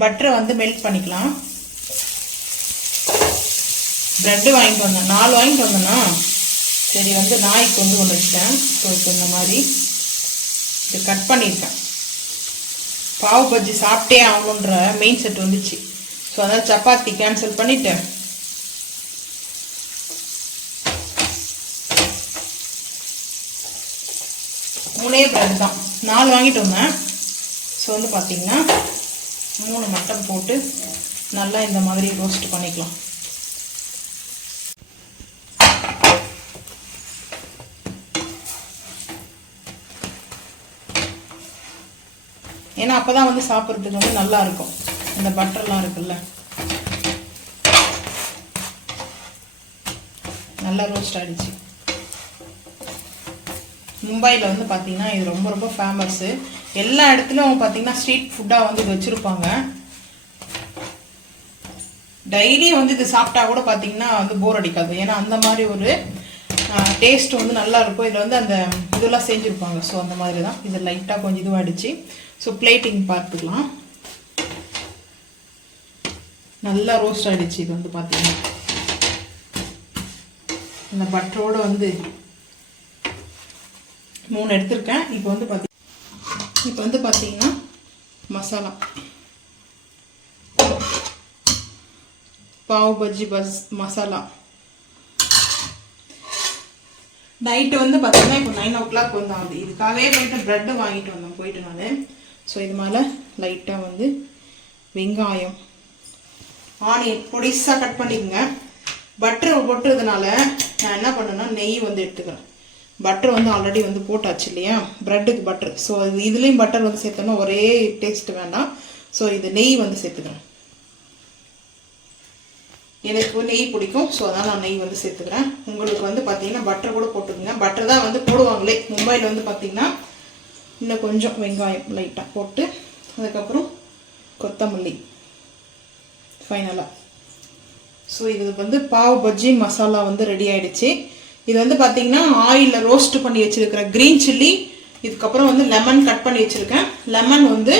பட்டரை வந்து மெல்ட் பண்ணிக்கலாம். ப்ரெட்டு வாங்கிட்டு வந்தேன், 4 வாங்கிட்டு வந்தேன்னா சரி வந்து நாய்க்கு வந்து கொண்டு வச்சுட்டேன். ஸோ இப்போ இந்த மாதிரி இது கட் பண்ணியிருக்கேன். பாவ் பஜ்ஜி சாப்பிட்டே ஆகணுன்ற மெயின் செட் வந்துச்சு. ஸோ அதனால் சப்பாத்தி கேன்சல் பண்ணிவிட்டு மூணே ப்ரெட் தான், 4 வாங்கிட்டு வந்தேன். ஸோ வந்து பார்த்திங்கன்னா 3 மட்டும் போட்டு நல்லா இந்த மாதிரி ரோஸ்ட் பண்ணிக்கலாம். ஏன்னா அப்போ தான் வந்து சாப்பிட்றதுக்கு வந்து நல்லா இருக்கும். இந்த பட்டர்லாம் இருக்குல்ல, நல்லா ரோஸ்ட் ஆகிடுச்சு. மும்பையில் வந்து பார்த்திங்கன்னா இது ரொம்ப ரொம்ப ஃபேமஸ்ஸு. எல்லா இடத்துலையும் பார்த்திங்கன்னா ஸ்ட்ரீட் ஃபுட்டாக வந்து இது வச்சுருப்பாங்க. டெய்லி வந்து இது சாப்பிட்டா கூட பார்த்திங்கன்னா வந்து போர் அடிக்காது. ஏன்னா அந்த மாதிரி ஒரு டேஸ்ட் வந்து நல்லா இருக்கும். இதில் வந்து அந்த இதெல்லாம் செஞ்சுருப்பாங்க. ஸோ அந்த மாதிரி தான் இது லைட்டாக கொஞ்சம் இதுவாகிடுச்சு. ஸோ பிளேட்டிங் பார்த்துக்கலாம். நல்லா ரோஸ்ட் ஆகிடுச்சு. இது வந்து பார்த்திங்கன்னா இந்த பட்டரோடு வந்து 3 எடுத்திருக்கேன். இப்போ வந்து பார்த்தீங்கன்னா மசாலா பாவ் பஜ்ஜி மசாலா நைட்டு வந்து பார்த்தீங்கன்னா இப்போ 9 o'clock வந்து ஆகுது. இதுக்காகவே போயிட்டு ப்ரெட்டு வாங்கிட்டு வந்தோம் போயிட்டு நான். ஸோ இது மேலே லைட்டாக வந்து வெங்காயம், ஆனியன் பொடிசாக கட் பண்ணிக்கோங்க. பட்டர் போட்டுறதுனால நான் என்ன பண்ணேன்னா நெய் வந்து எடுத்துக்கிறேன். பட்டர் வந்து ஆல்ரெடி வந்து போட்டாச்சு இல்லையா ப்ரெட்டுக்கு பட்டர். ஸோ இதுலேயும் பட்டர் வந்து சேர்த்தோன்னா ஒரே டேஸ்ட் வேண்டாம். ஸோ இது நெய் வந்து சேர்த்துக்கிறேன். எனக்கு நெய் பிடிக்கும். ஸோ அதனால் நான் நெய் வந்து சேர்த்துக்கிறேன். உங்களுக்கு வந்து பார்த்தீங்கன்னா பட்டர் கூட போட்டுக்கோங்க. பட்டர் தான் வந்து போடுவாங்களே மும்பையில் வந்து பார்த்தீங்கன்னா. இன்னும் கொஞ்சம் வெங்காயம் லைட்டாக போட்டு அதுக்கப்புறம் கொத்தமல்லி ஃபைனலாக. ஸோ இது வந்து பாவ் பஜ்ஜி மசாலா வந்து ரெடி ஆகிடுச்சு. இது வந்து பார்த்தீங்கன்னா ஆயிலில் ரோஸ்ட் பண்ணி வச்சுருக்கிற க்ரீன் சில்லி, இதுக்கப்புறம் வந்து லெமன் கட் பண்ணி வச்சுருக்கேன். லெமன் வந்து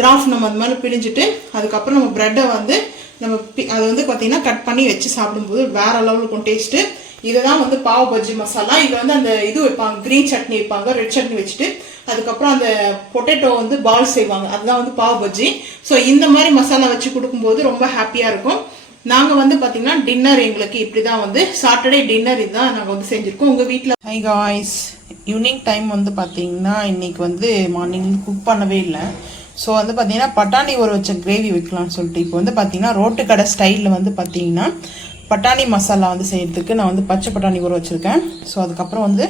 டிராஃப்ட் நம்ம அது மாதிரி பிழிஞ்சிட்டு அதுக்கப்புறம் நம்ம ப்ரெட்டை வந்து நம்ம அதை வந்து பார்த்தீங்கன்னா கட் பண்ணி வச்சு சாப்பிடும்போது வேறு லெவலில் இருக்கும் டேஸ்ட்டு. இதுதான் வந்து பாவ் பஜ்ஜி மசாலா. இதில் வந்து அந்த இது வைப்பாங்க, க்ரீன் சட்னி வைப்பாங்க, ரெட் சட்னி வச்சுட்டு அதுக்கப்புறம் அந்த பொட்டேட்டோ வந்து பால் செய்வாங்க, அதுதான் வந்து பாவ் பஜ்ஜி. ஸோ இந்த மாதிரி மசாலா வச்சு கொடுக்கும்போது ரொம்ப ஹாப்பியாக இருக்கும். நாங்கள் வந்து பார்த்தீங்கன்னா டின்னர் எங்களுக்கு இப்படி தான் வந்து சாட்டர்டே டின்னர் இதுதான் நாங்கள் வந்து செஞ்சுருக்கோம். உங்கள் வீட்டில் ஹை காய்ஸ், ஈவினிங் டைம் வந்து பார்த்தீங்கன்னா இன்றைக்கி வந்து மார்னிங் குக் பண்ணவே இல்லை. ஸோ வந்து பார்த்தீங்கன்னா பட்டாணி ஊற வச்ச கிரேவி வைக்கலாம்னு சொல்லிட்டு இப்போ வந்து பார்த்தீங்கன்னா ரோட்டு கடை ஸ்டைலில் வந்து பார்த்தீங்கன்னா பட்டாணி மசாலா வந்து செய்கிறதுக்கு நான் வந்து பச்சை பட்டாணி ஊற வச்சுருக்கேன். ஸோ அதுக்கப்புறம் வந்து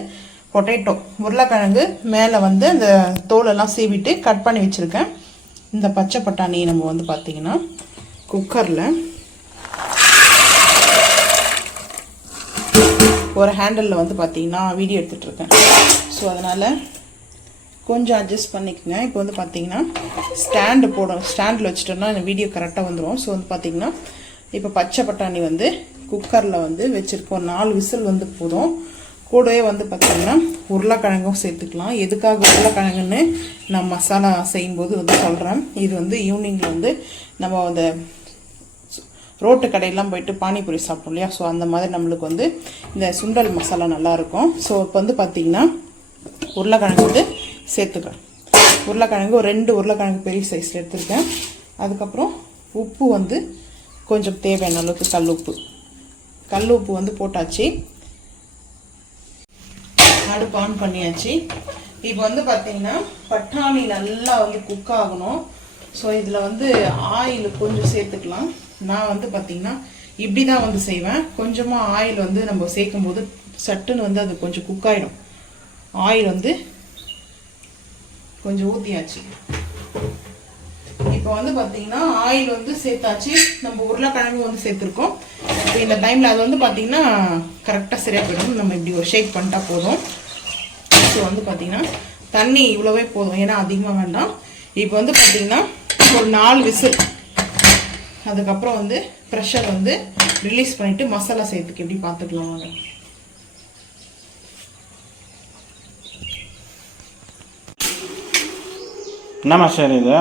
பொட்டேட்டோ உருளைக்கிழங்கு மேலே வந்து அந்த தோலெல்லாம் சீவிட்டு கட் பண்ணி வச்சுருக்கேன். இந்த பச்சை பட்டாணி நம்ம வந்து பார்த்திங்கன்னா குக்கரில் ஒரு ஹேண்டலில் வந்து பார்த்திங்கன்னா வீடியோ எடுத்துகிட்ருக்கேன். ஸோ அதனால் கொஞ்சம் அட்ஜஸ்ட் பண்ணிக்கோங்க. இப்போ வந்து பார்த்திங்கன்னா ஸ்டாண்டில் வச்சுட்டோன்னா இந்த வீடியோ கரெக்டாக வந்துடும். ஸோ வந்து பார்த்திங்கன்னா இப்போ பச்சை பட்டாணி வந்து குக்கரில் வந்து வச்சுருக்கோம். 4 விசில் வந்து போதும். கூடவே வந்து பார்த்திங்கன்னா உருளைக்கிழங்கும் சேர்த்துக்கலாம். எதுக்காக உருளைக்கிழங்குன்னு நான் மசாலா செய்யும்போது வந்து சொல்கிறேன். இது வந்து ஈவினிங்கில் வந்து நம்ம அந்த ரோட்டு கடையெல்லாம் போயிட்டு பானிபூரி சாப்பிட்டோம் இல்லையா, ஸோ அந்த மாதிரி நம்மளுக்கு வந்து இந்த சுண்டல் மசாலா நல்லாயிருக்கும். ஸோ இப்போ வந்து பார்த்திங்கன்னா உருளைக்கிழங்கு வந்து சேர்த்துக்கிறேன். உருளைக்கிழங்கு ஒரு 2 உருளைக்கிழங்கு பெரிய சைஸில் எடுத்துருக்கேன். அதுக்கப்புறம் உப்பு வந்து கொஞ்சம் தேவையான அளவுக்கு கல் உப்பு வந்து போட்டாச்சு. அடுப்பு ஆன் பண்ணியாச்சு. இப்போ வந்து பார்த்திங்கன்னா பட்டாணி நல்லா வந்து குக் ஆகணும். ஸோ இதில் வந்து ஆயில் கொஞ்சம் சேர்த்துக்கலாம். நான் வந்து பார்த்திங்கன்னா இப்படி தான் வந்து செய்வேன். கொஞ்சமாக ஆயில் வந்து நம்ம சேர்க்கும் போது சட்டுன்னு வந்து அது கொஞ்சம் குக் ஆகிடும். ஆயில் வந்து கொஞ்சம் ஊற்றியாச்சு. இப்போ வந்து பார்த்திங்கன்னா ஆயில் வந்து சேர்த்தாச்சு. நம்ம உருளைக்கிழங்கு வந்து சேர்த்துருக்கோம். இப்போ இந்த டைமில் அது வந்து பார்த்திங்கன்னா கரெக்டாக சரியாக போயிடும். நம்ம இப்படி ஒரு ஷேக் பண்ணிட்டா போதும். ஸோ வந்து பார்த்திங்கன்னா தண்ணி இவ்வளோவே போதும், ஏன்னா அதிகமாக வேண்டாம். இப்போ வந்து பார்த்திங்கன்னா ஒரு 4 விசில், அதுக்கப்புறம் வந்து ப்ரெஷர் வந்து ரிலீஸ் பண்ணிவிட்டு மசாலா சேர்த்துக்கு எப்படி பார்த்துக்கலாம் வாங்க. என்ன மசாலா இது?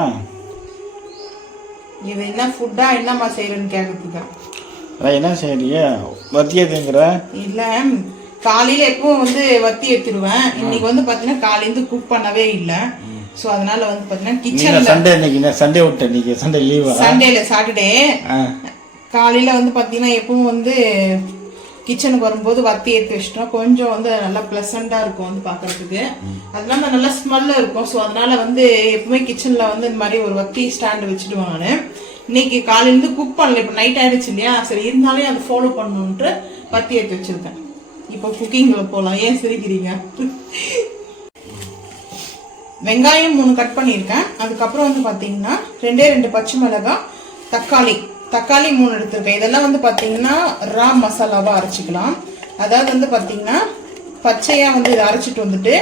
இது என்ன ஃபுட்டா என்னம்மா செய்யறேன்னு கேட்கறதுக்கா? என்ன செய்யறிய வத்தி ஏத்துங்கிற? இல்லை, காலையில் எப்பவும் வந்து வத்தி எடுத்துடுவேன். இன்னைக்கு வந்து பார்த்தீங்கன்னா காலையிலேருந்து குக் பண்ணவே இல்லை. ஸோ அதனால வந்து பார்த்தீங்கன்னா கிச்சனில் சண்டே இன்னைக்கு சண்டே விட்டேன். இன்னைக்கு சண்டே லீவ். சண்டே இல்லை, சாட்டர்டே. காலையில் வந்து பார்த்தீங்கன்னா எப்பவும் வந்து கிச்சனுக்கு வரும்போது வத்தி ஏற்றி வச்சிட்டோம். கொஞ்சம் வந்து நல்லா ப்ளசண்டாக இருக்கும் வந்து பார்க்கறதுக்கு. அதனால நல்லா ஸ்மெல்லும் இருக்கும். ஸோ அதனால வந்து எப்பவுமே கிச்சனில் வந்து இந்த மாதிரி ஒரு வத்தி ஸ்டாண்டு வச்சுடுவேன் நான். இன்னைக்கு காலையிலேருந்து குக் பண்ணல, இப்போ நைட் ஆயிடுச்சு இல்லையா, சரி இருந்தாலே அதை ஃபாலோ பண்ணணுன்ட்டு வத்தி ஏற்றி வச்சிருக்கேன். இப்போ குக்கிங்கில் போகலாம். ஏன் சிரிக்கிறீங்க? வெங்காயம் 3 கட் பண்ணியிருக்கேன். அதுக்கப்புறம் வந்து பார்த்தீங்கன்னா 2 பச்சை மிளகாய், தக்காளி 3 எடுத்திருக்கேன். இதெல்லாம் வந்து பார்த்தீங்கன்னா ரா மசாலாவாக அரைச்சிக்கலாம். அதாவது வந்து பார்த்தீங்கன்னா பச்சையாக வந்து இதை அரைச்சிட்டு வந்துட்டு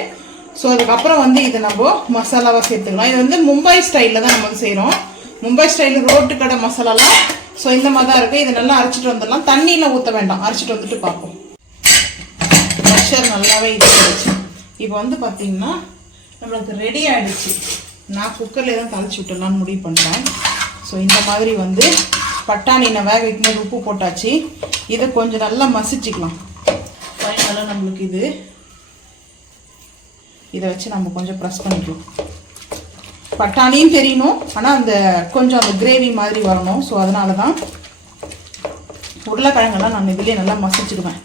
ஸோ அதுக்கப்புறம் வந்து இதை நம்ம மசாலாவாக சேர்த்துக்கலாம். இது வந்து மும்பை ஸ்டைலில் தான் நம்ம வந்து செய்கிறோம். மும்பை ஸ்டைலில் ரோட்டு கடை மசாலாலாம் ஸோ இந்த மாதிரி தான் இருக்குது. இதை நல்லா அரைச்சிட்டு வந்துடலாம். தண்ணியில் ஊற்ற வேண்டாம், அரைச்சிட்டு வந்துட்டு பார்ப்போம். மிக்சர் நல்லாவே இது ஆயிடுச்சு. இப்போ வந்து பார்த்தீங்கன்னா நம்மளுக்கு ரெடி ஆகிடுச்சு. நான் குக்கரில் தான் தாளிச்சு விட்டுடலான்னு முடிவு பண்ணுறேன். ஸோ இந்த மாதிரி வந்து பட்டாணி நான் வேக வைக்கும்போது உப்பு போட்டாச்சு. இதை கொஞ்சம் நல்லா மசிச்சுக்கலாம். ஃபைனலாக நம்மளுக்கு இதை வச்சு நம்ம கொஞ்சம் ப்ரெஸ் பண்ணிக்கலாம். பட்டாணியும் தெரியணும், ஆனால் அந்த கொஞ்சம் அந்த கிரேவி மாதிரி வரணும். ஸோ அதனால தான் உருளைக்கிழங்கெல்லாம் நான் இதுலேயே நல்லா மசிச்சுடுவேன்.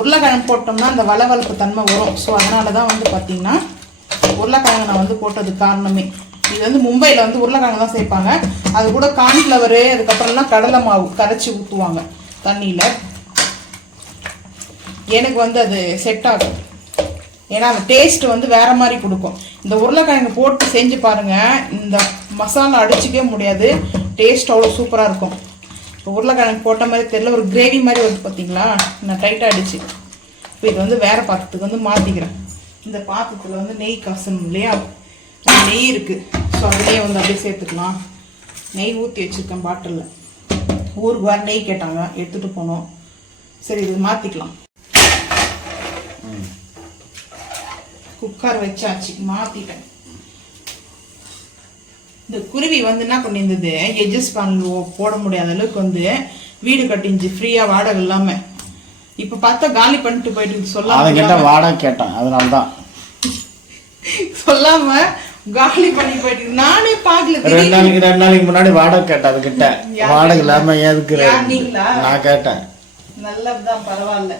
உருளைக்கிழங்கு போட்டோம்னா அந்த வளவளப்பு தன்மை வரும். ஸோ அதனால தான் வந்து பார்த்தீங்கன்னா உருளைக்கிழங்கு நான் வந்து போட்டதுக்கு காரணமே. இது வந்து மும்பையில் வந்து உருளைக்கிழங்கு தான் சேர்ப்பாங்க. அது கூட கார்ன்ஃப்ளவரு, அதுக்கப்புறம்லாம் கடலை மாவு கரைச்சி ஊற்றுவாங்க தண்ணியில். எனக்கு வந்து அது செட் ஆகும். ஏன்னா அந்த டேஸ்ட் வந்து வேற மாதிரி கொடுக்கும். இந்த உருளைக்கிழங்கு போட்டு செஞ்சு பாருங்க, இந்த மசாலா அடிச்சிக்கவே முடியாது. டேஸ்ட் அவ்வளோ சூப்பராக இருக்கும். இப்போ உருளைக்கிழங்கு போட்ட மாதிரி தெரியல, ஒரு கிரேவி மாதிரி வருது பார்த்தீங்களா? நான் டைட்டாக அடிச்சு இப்போ இது வந்து வேற பாத்திரத்துக்கு வந்து மாற்றிக்கிறேன். இந்த பாத்திரத்தில் வந்து நெய் காசணும் இல்லையா, நெய் இருக்குது. ஸோ அதுலேயே வந்து அப்படியே சேர்த்துக்கலாம். நெய் ஊற்றி வச்சுருக்கேன் பாட்டிலில். ஊருக்கு வேறு நெய் கேட்டாங்க, எடுத்துகிட்டு போனோம். சரி இது மாற்றிக்கலாம். குக்கர் வச்சாச்சு, மாற்றிட்டேன். இந்த குருவி வந்து என்ன பண்ணியிருந்தது, எட்ஜஸ் போட முடியாத அளவுக்கு வந்து வீடு கட்டிஞ்சு ஃப்ரீயாக வாடகை இல்லாமல். இப்போ பார்த்தா காலி பண்ணிட்டு போயிட்டு சொல்லாம வாடகை கேட்டேன். அதனால தான் சொல்லாம காலி பண்ணி போயிட்டு நானே பார்க்கல. 2 நாளைக்கு முன்னாடி வாடகை கேட்டேன். அது கிட்ட வாடகை இல்லாமல் எதுக்கு நான் கேட்டேன். நல்லதுதான், பரவாயில்ல.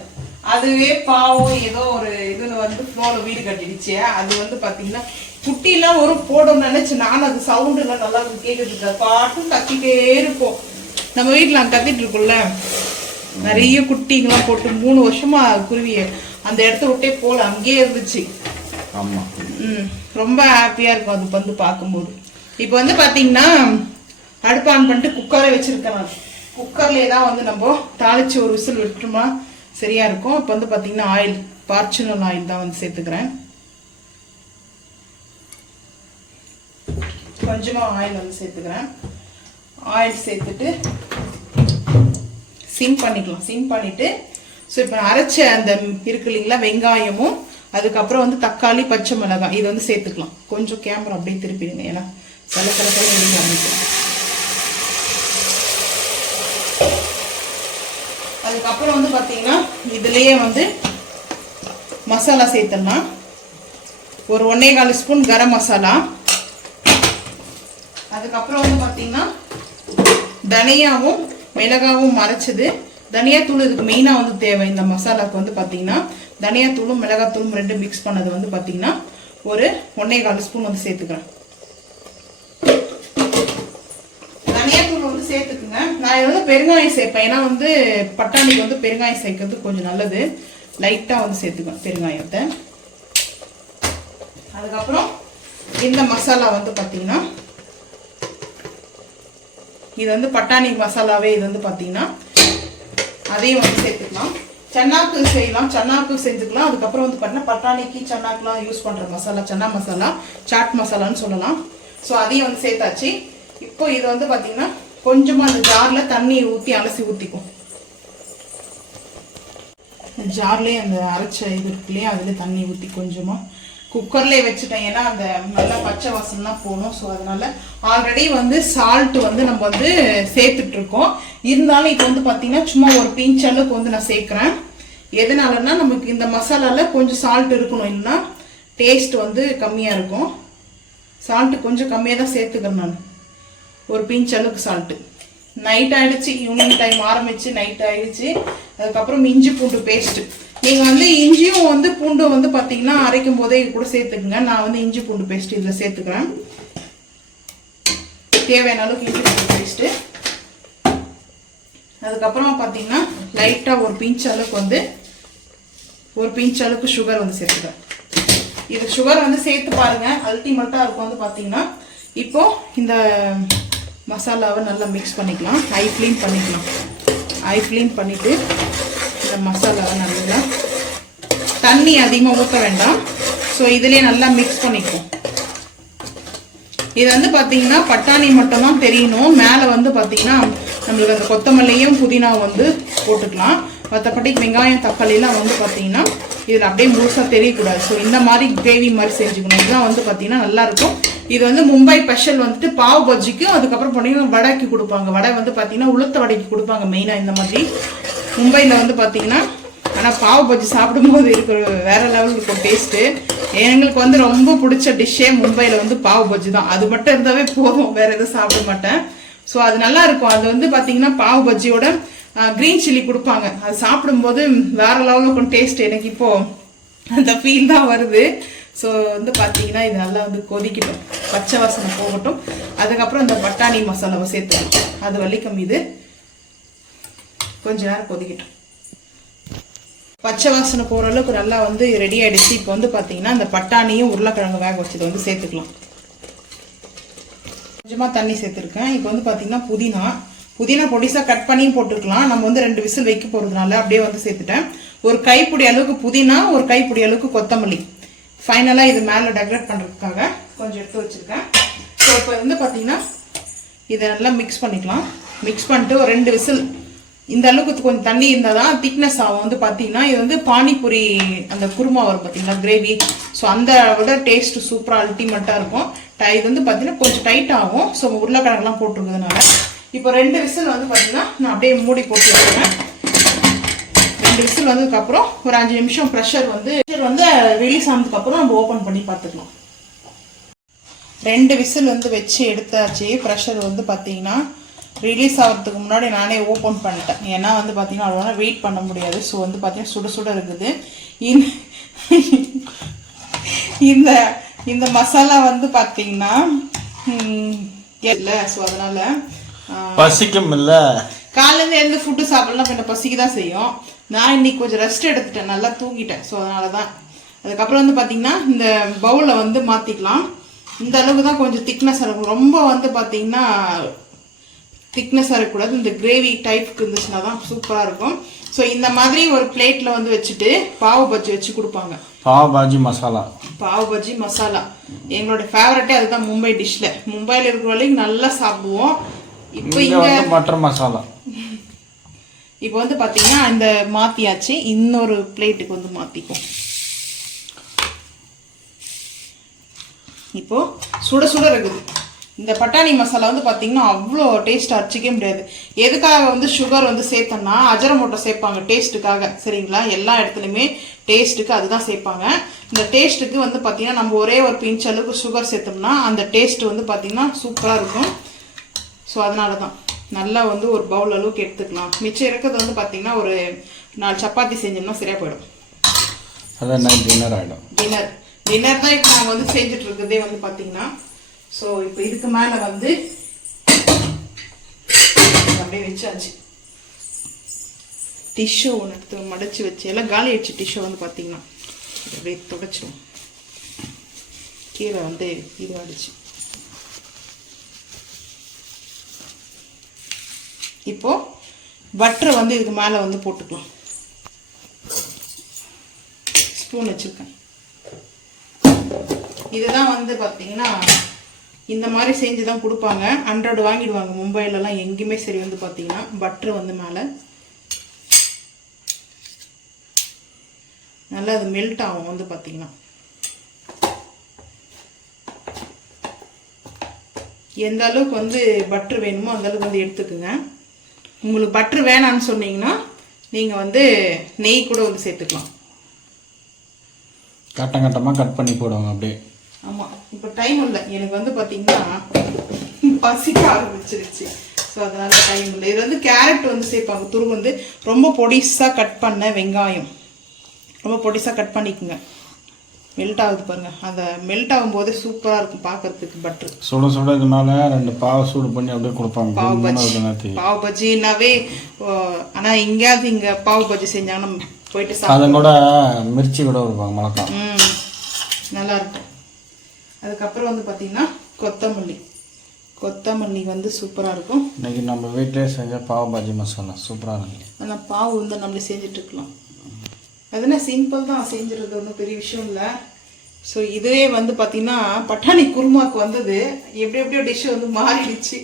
அதுவே பாவம் ஏதோ ஒரு இதுல வந்து ஃப்ளோர்ல வீடு கட்டிடுச்சு. அது வந்து பாத்தீங்கன்னா குட்டிலாம் ஒரு போடும் நினைச்சு நானும் அது சவுண்ட் எல்லாம் நல்லா கேட்கறதுக்கு பாட்டும் கத்திட்டே இருக்கும். நம்ம வீட்டுல அங்க கத்திட்டு இருக்கோம்ல, நிறைய குட்டிங்கெல்லாம் போட்டு 3 வருஷமா குருவிய அந்த இடத்த விட்டே போல, அங்கேயே இருந்துச்சு. ஆமா, ரொம்ப ஹாப்பியா இருக்கும் அது வந்து பார்க்கும்போது. இப்போ வந்து பாத்தீங்கன்னா அடுப்பு ஆன் பண்ணிட்டு குக்கரை வச்சிருக்கேன். நான் குக்கர்லேயே தான் வந்து நம்ம தாளிச்சு ஒரு விசில் விட்டுருமா சரியா இருக்கும். இப்போ வந்து பார்த்தீங்கன்னா ஆயில், ஃபார்ச்சுனர் ஆயில் தான் வந்து சேர்த்துக்கிறேன். கொஞ்சமாக ஆயில் வந்து சேர்த்துக்கிறேன். ஆயில் சேர்த்துட்டு சிம் பண்ணிக்கலாம். சிம் பண்ணிட்டு ஸோ இப்போ அரைச்ச அந்த இருக்கு இல்லைங்களா, வெங்காயமும் அதுக்கப்புறம் வந்து தக்காளி, பச்சை மிளகாய் இது வந்து சேர்த்துக்கலாம். கொஞ்சம் கேமரா அப்படியே திருப்பிடுங்க, ஏன்னா சில எடுக்க ஆரம்பிக்கும். அதுக்கப்புறம் வந்து பார்த்தீங்கன்னா இதுலேயே வந்து மசாலா சேர்த்துடலாம். ஒரு 1.25 ஸ்பூன் கரம் மசாலா. அதுக்கப்புறம் வந்து பார்த்தீங்கன்னா தனியாவும் மிளகாவும் அரைச்சது. தனியாத்தூள் இதுக்கு மெயினாக வந்து தேவை. இந்த மசாலாவுக்கு வந்து பார்த்தீங்கன்னா தனியாத்தூளும் மிளகாத்தூளும் 2 மிக்ஸ் பண்ணது வந்து பார்த்தீங்கன்னா ஒரு 1.25 ஸ்பூன் வந்து சேர்த்துக்கிறேன். தனியாத்தூள் வந்து சேர்த்துக்குங்க. நான் இது வந்து பெருங்காயம் சேர்ப்பேன், ஏன்னா வந்து பட்டாணிக்கு வந்து பெருங்காயம் சேர்க்கறது கொஞ்சம் நல்லது. லைட்டாக வந்து சேர்த்துக்குவேன் பெருங்காயத்தை. அதுக்கப்புறம் இந்த மசாலா வந்து பார்த்தீங்கன்னா இது வந்து பட்டாணி மசாலாவே. இது வந்து பார்த்தீங்கன்னா அதையும் வந்து சேர்த்துக்கலாம். சன்னாக்கு செய்யலாம், சன்னாக்கு செஞ்சுக்கலாம். அதுக்கப்புறம் வந்து பார்த்தீங்கன்னா பட்டாணிக்கு சன்னாக்குலாம் யூஸ் பண்ணுற மசாலா சன்னா மசாலா, சாட் மசாலான்னு சொல்லலாம். ஸோ அதையும் வந்து சேர்த்தாச்சு. இப்போ இது வந்து பார்த்தீங்கன்னா கொஞ்சமாக அந்த ஜாரில் தண்ணி ஊற்றி அலசி ஊற்றிக்கும். ஜார்லேயே அந்த அரைச்ச இது இருக்கு இல்லையா, அதில் தண்ணி ஊற்றி கொஞ்சமாக குக்கர்லேயே வச்சுட்டேன். ஏன்னா அந்த நல்லா பச்சை வாசம்லாம் போகணும். ஸோ அதனால ஆல்ரெடி வந்து சால்ட் வந்து நம்ம வந்து சேர்த்துட்டு இருக்கோம். இருந்தாலும் இப்போ வந்து பார்த்தீங்கன்னா சும்மா ஒரு பிஞ்ச் அளவுக்கு வந்து நான் சேர்க்குறேன். எதனாலன்னா நமக்கு இந்த மசாலாவில் கொஞ்சம் சால்ட் இருக்கணும், இல்லைன்னா டேஸ்ட் வந்து கம்மியாக இருக்கும். சால்ட்டு கொஞ்சம் கம்மியாக தான் சேர்த்துக்கிறேன் நான், ஒரு பிஞ்ச் அளவுக்கு சால்ட்டு. நைட் ஆயிடுச்சு, ஈவினிங் டைம் ஆரம்பிச்சு நைட் ஆயிடுச்சு. அதுக்கப்புறம் இஞ்சி பூண்டு பேஸ்ட்டு, நீங்கள் வந்து இஞ்சியும் வந்து பூண்டும் வந்து பார்த்தீங்கன்னா அரைக்கும் போதே கூட சேர்த்துக்குங்க. நான் வந்து இஞ்சி பூண்டு பேஸ்ட் இதில் சேர்த்துக்கிறேன். தேவையான அளவுக்கு இஞ்சி பூண்டு பேஸ்ட்டு. அதுக்கப்புறமா பார்த்தீங்கன்னா லைட்டாக ஒரு பிஞ்ச் அளவுக்கு சுகர் வந்து சேர்த்துக்கிறேன். இது சுகர் வந்து சேர்த்து பாருங்க, அல்டிமேட்டாக இருக்கும் வந்து பார்த்தீங்கன்னா. இப்போ இந்த மசாலாவை நல்லா மிக்ஸ் பண்ணிக்கலாம். ஐ ஃப்ளேம் பண்ணிவிட்டு இந்த மசாலாவை நல்லா, தண்ணி அதிகமாக ஊற்ற வேண்டாம். ஸோ இதிலே நல்லா மிக்ஸ் பண்ணிக்குவோம். இது வந்து பார்த்தீங்கன்னா பட்டாணி மட்டும்தான் தெரியணும். மேலே வந்து பார்த்தீங்கன்னா நம்மளுக்கு அந்த கொத்தமல்லியும் புதினாவும் வந்து போட்டுக்கலாம். மற்றபடி வெங்காயம் தக்காளிலாம் வந்து பார்த்தீங்கன்னா இதில் அப்படியே முழுசாக தெரியக்கூடாது. ஸோ இந்த மாதிரி கிரேவி மாதிரி செஞ்சுக்கணும். இதுதான் வந்து பார்த்தீங்கன்னா நல்லாயிருக்கும். இது வந்து மும்பை ஸ்பெஷல் வந்துட்டு பாவ் பஜ்ஜிக்கும் அதுக்கப்புறம் பார்த்தீங்கன்னா வடைக்கு கொடுப்பாங்க. வடை வந்து பார்த்தீங்கன்னா உளுத்த வடைக்கு கொடுப்பாங்க மெயினாக இந்த மாதிரி மும்பையில் வந்து பார்த்தீங்கன்னா. ஆனால் பாவ் பஜ்ஜி சாப்பிடும்போது இருக்கிற வேற லெவல் இருக்கும் டேஸ்ட்டு. எங்களுக்கு வந்து ரொம்ப பிடிச்ச டிஷ்ஷே மும்பையில் வந்து பாவ் பஜ்ஜி தான். அது மட்டும் இருந்தாவே போதும், வேற எதுவும் சாப்பிட மாட்டேன். ஸோ அது நல்லா இருக்கும். அது வந்து பார்த்தீங்கன்னா பாவ் பஜ்ஜியோட கிரீன் சில்லி கொடுப்பாங்க. அது சாப்பிடும்போது வேற லெவலில் இருக்கும் டேஸ்ட். எனக்கு இப்போ அந்த ஃபீல் தான் வருது. ஸோ வந்து பார்த்தீங்கன்னா இது நல்லா வந்து கொதிக்கட்டும், பச்சை வாசனை போகட்டும். அதுக்கப்புறம் இந்த பட்டாணி மசாலாவை சேர்த்துக்கணும். அது வலிக்கும். இது கொஞ்ச நேரம் கொதிக்கட்டும். பச்சை வாசனை போகிற அளவுக்கு நல்லா வந்து ரெடி ஆகிடுச்சு. இப்போ வந்து பார்த்தீங்கன்னா இந்த பட்டாணியும் உருளைக்கிழங்கு வேக வச்சதை வந்து சேர்த்துக்கலாம். கொஞ்சமாக தண்ணி சேர்த்துருக்கேன். இப்போ வந்து பார்த்தீங்கன்னா புதினா பொடிசாக கட் பண்ணியும் போட்டுருக்கலாம். நம்ம வந்து 2 விசில் வைக்க போகிறதுனால அப்படியே வந்து சேர்த்துட்டேன். ஒரு கைப்பிடி அளவுக்கு புதினா, ஒரு கைப்பிடி அளவுக்கு கொத்தமல்லி. ஃபைனலாக இது மேலே டெக்கரேட் பண்ணுறதுக்காக கொஞ்சம் எடுத்து வச்சுருக்கேன். ஸோ இப்போ வந்து பார்த்தீங்கன்னா இதை நல்லா மிக்ஸ் பண்ணிக்கலாம். மிக்ஸ் பண்ணிட்டு ஒரு 2 விசில், இந்த அளவுக்கு கொஞ்சம் தண்ணி இருந்தால் தான் திக்னஸ் ஆகும். வந்து பார்த்தீங்கன்னா இது வந்து பானிபூரி அந்த குருமா வரும் பார்த்தீங்கன்னா கிரேவி. ஸோ அந்த விட டேஸ்ட் சூப்பராக அல்டிமேட்டாக இருக்கும். இது வந்து பார்த்தீங்கன்னா கொஞ்சம் டைட் ஆகும். ஸோ உருளைக்கிழங்குலாம் போட்டிருக்கிறதுனால இப்போ 2 விசில் வந்து பார்த்தீங்கன்னா நான் அப்படியே மூடி போட்டு வச்சுருக்கேன். 2 விசில் வந்ததுக்கப்புறம் ஒரு 5 நிமிஷம் ப்ரெஷர் வந்து ரிலீஸ் ஆனதுக்கப்புறம் நம்ம ஓப்பன் பண்ணி பார்த்துக்கலாம். 2 விசில் வந்து வச்சு எடுத்தாச்சு. ப்ரெஷர் வந்து பார்த்தீங்கன்னா ரிலீஸ் ஆகிறதுக்கு முன்னாடி நானே ஓப்பன் பண்ணிட்டேன். ஏன்னா வந்து பார்த்தீங்கன்னா அவ்வளோ வெயிட் பண்ண முடியாது. ஸோ வந்து பார்த்தீங்கன்னா சுட சுட இருக்குது. இந்த மசாலா வந்து பார்த்தீங்கன்னா இல்லை. ஸோ அதனால பசிக்கும் இல்ல, காலையில எந்த ஃபுட்டு சாப்பிடலாம் கொஞ்சம் பசிக்கு தான் செய்யும். நான் இன்னைக்கு கொஞ்சம் ரெஸ்ட் எடுத்துட்டேன், நல்லா தூங்கிட்டேன். ஸோ அதனால தான். அதுக்கப்புறம் வந்து பார்த்தீங்கன்னா இந்த பவுலில் வந்து மாற்றிக்கலாம். இந்த அளவுக்கு தான் கொஞ்சம் திக்னஸ் இருக்கும். ரொம்ப வந்து பார்த்தீங்கன்னா திக்னஸாக இருக்கக்கூடாது. இந்த கிரேவி டைப்புக்கு இருந்துச்சுன்னா தான் சூப்பராக இருக்கும். ஸோ இந்த மாதிரி ஒரு பிளேட்டில் வந்து வச்சுட்டு பாவ் பஜ்ஜி வச்சு கொடுப்பாங்க. பாவ் பஜ்ஜி மசாலா எங்களோட ஃபேவரட்டே அதுதான் மும்பை டிஷ்ல. மும்பையில் இருக்கிற வரைக்கும் நல்லா சாப்பிடுவோம். இப்போ இங்கே பட்டர் மசாலா இப்போ வந்து பார்த்தீங்கன்னா இந்த மாற்றியாச்சு. இன்னொரு பிளேட்டுக்கு வந்து மாற்றிக்கும். இப்போ சுட சுட இருக்குது. இந்த பட்டாணி மசாலா வந்து பார்த்தீங்கன்னா அவ்வளோ டேஸ்ட்டாக அடிச்சிக்க முடியாது. எதுக்காக வந்து சுகர் வந்து சேர்த்தோம்னா அஜரமோட்டோ சேர்ப்பாங்க டேஸ்ட்டுக்காக. சரிங்களா, எல்லா இடத்துலையுமே டேஸ்ட்டுக்கு அதுதான் சேர்ப்பாங்க. இந்த டேஸ்ட்டுக்கு வந்து பார்த்தீங்கன்னா நம்ம ஒரே ஒரு பிஞ்ச் அளவுக்கு சுகர் சேர்த்தோம்னா அந்த டேஸ்ட் வந்து பார்த்தீங்கன்னா சூப்பராக இருக்கும். ஸோ அதனால தான் நல்லா வந்து ஒரு பவுல் அளவுக்கு எடுத்துக்கலாம். மிச்சம் இருக்கிறது வந்து பார்த்தீங்கன்னா ஒரு 4 சப்பாத்தி செஞ்சோம்னா சரியாக போயிடும். அதான் டின்னர் ஆகிடும். டின்னர் தான் இப்போ நாங்கள் வந்து செஞ்சுட்டு இருக்கிறதே வந்து பார்த்தீங்கன்னா. ஸோ இப்போ இதுக்கு மேலே வந்து அப்படியே வச்சாச்சு. டிஷ்யூ ஒன்று எடுத்து மடிச்சு வச்சு எல்லாம் காலி ஆயிடுச்சு. டிஷ்யூ வந்து பார்த்தீங்கன்னா அப்படியே துடைச்சிடும். கீரை வந்து இது ஆயிடுச்சு. இப்போ பட்டர் வந்து இதுக்கு மேலே வந்து போட்டுக்கலாம். ஸ்பூன் வச்சுருக்கேன். இதுதான் வந்து பார்த்தீங்கன்னா இந்த மாதிரி செஞ்சு தான் கொடுப்பாங்க. 100 வாங்கிடுவாங்க மும்பைலலாம். எங்கேயுமே சரி வந்து பார்த்தீங்கன்னா பட்டர் வந்து மேலே நல்லா அது மெல்ட் ஆகும் வந்து பார்த்தீங்கன்னா. எந்த அளவுக்கு வந்து பட்டர் வேணுமோ அந்த அளவுக்கு வந்து எடுத்துக்குங்க. உங்களுக்கு பட்டர் வேணான்னு சொன்னீங்கன்னா நீங்கள் வந்து நெய் கூட வந்து சேர்த்துக்கலாம். கட்டம் கட்டமாக கட் பண்ணி போடுவாங்க அப்படியே. ஆமாம், இப்போ டைம் இல்லை எனக்கு வந்து பார்த்தீங்கன்னா பசிக்க ஆரம்பிச்சிருச்சு. ஸோ அதனால் டைம் இல்லை. இது வந்து கேரட் வந்து சேர்ப்பாங்க. துரு வந்து ரொம்ப பொடிசாக கட் பண்ண வெங்காயம் ரொம்ப பொடிசாக கட் பண்ணிக்கோங்க. மெல்ட் ஆகுது பாருங்க. அந்த மெல்ட் ஆகும்போது சூப்பராக இருக்கும் பார்க்கறதுக்கு. பட்டர் சுட சுட இது மேலே 2 பாவை சூடு பண்ணி அப்படியே கொடுப்பாங்க. பாவ் பஜ்ஜினாவே. ஆனால் எங்கேயாவது இங்கே பாவ் பஜ்ஜி செஞ்சாங்கன்னா போயிட்டு அதை கூட மிர்ச்சி கூட கொடுப்பாங்க, மிளகாய். நல்லா இருக்கும். அதுக்கப்புறம் வந்து பார்த்தீங்கன்னா கொத்தமல்லி வந்து சூப்பராக இருக்கும். இன்னைக்கு நம்ம வீட்டிலே செஞ்ச பாவ் பாஜி மசாலா சூப்பராக இருக்கு. ஆனால் பாவு வந்து நம்மளே செஞ்சுட்டு இருக்கலாம். அதுனா சிம்பிள் தான், செஞ்சுறது ஒன்றும் பெரிய விஷயம் இல்லை. ஸோ இதுவே வந்து பார்த்தீங்கன்னா பட்டாணி குருமாவுக்கு வந்தது எப்படியோ டிஷ்ஷு வந்து மாறிடுச்சு.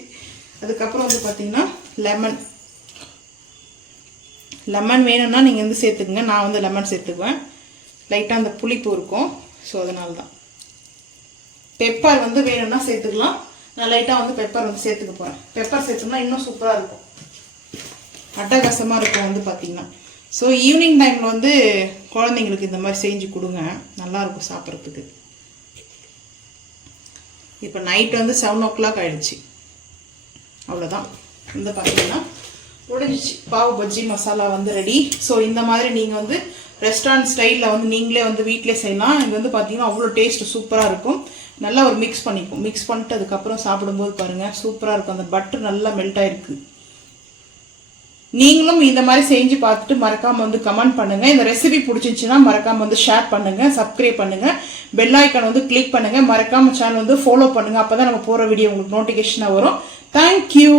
அதுக்கப்புறம் வந்து பார்த்தீங்கன்னா லெமன் வேணும்னா நீங்கள் வந்து சேர்த்துக்குங்க. நான் வந்து லெமன் சேர்த்துக்குவேன். லைட்டாக அந்த புளிப்பு இருக்கும். ஸோ அதனால தான். பெப்பர் வந்து வேணும்னா சேர்த்துக்கலாம். நான் லைட்டாக வந்து பெப்பர் வந்து சேர்த்துக்க போகிறேன். பெப்பர் சேர்த்தோம்னா இன்னும் சூப்பராக இருக்கும், அட்டகாசமாக இருக்கும் வந்து பார்த்தீங்கன்னா. ஸோ ஈவினிங் டைமில் வந்து குழந்தைங்களுக்கு இந்த மாதிரி செஞ்சு கொடுங்க, நல்லாயிருக்கும் சாப்பிட்றதுக்கு. இப்போ நைட் வந்து 7 o'clock ஆகிடுச்சு. அவ்வளோதான் வந்து பார்த்தீங்கன்னா முடிஞ்சிச்சு. பாவ் பஜ்ஜி மசாலா வந்து ரெடி. ஸோ இந்த மாதிரி நீங்கள் வந்து ரெஸ்டாரண்ட் ஸ்டைலில் வந்து நீங்களே வந்து வீட்டிலே செய்யலாம். இது வந்து பார்த்தீங்கன்னா அவ்வளோ டேஸ்ட் சூப்பராக இருக்கும். நல்லா ஒரு மிக்ஸ் பண்ணிட்டு அதுக்கப்புறம் சாப்பிடும்போது பாருங்கள் சூப்பராக இருக்கும். அந்த பட்டர் நல்லா மெல்ட் ஆகிருக்கு. நீங்களும் இந்த மாதிரி செஞ்சு பார்த்துட்டு மறக்காமல் வந்து கமெண்ட் பண்ணுங்கள். இந்த ரெசிபி பிடிச்சிருந்துச்சுன்னா மறக்காமல் வந்து ஷேர் பண்ணுங்கள், சப்ஸ்கிரைப் பண்ணுங்கள், பெல் ஐக்கான் வந்து கிளிக் பண்ணுங்கள், மறக்காமல் சேனல் வந்து ஃபாலோ பண்ணுங்கள். அப்போ தான் நம்ம போகிற வீடியோ உங்களுக்கு நோட்டிஃபிகேஷனாக வரும். தேங்க்யூ.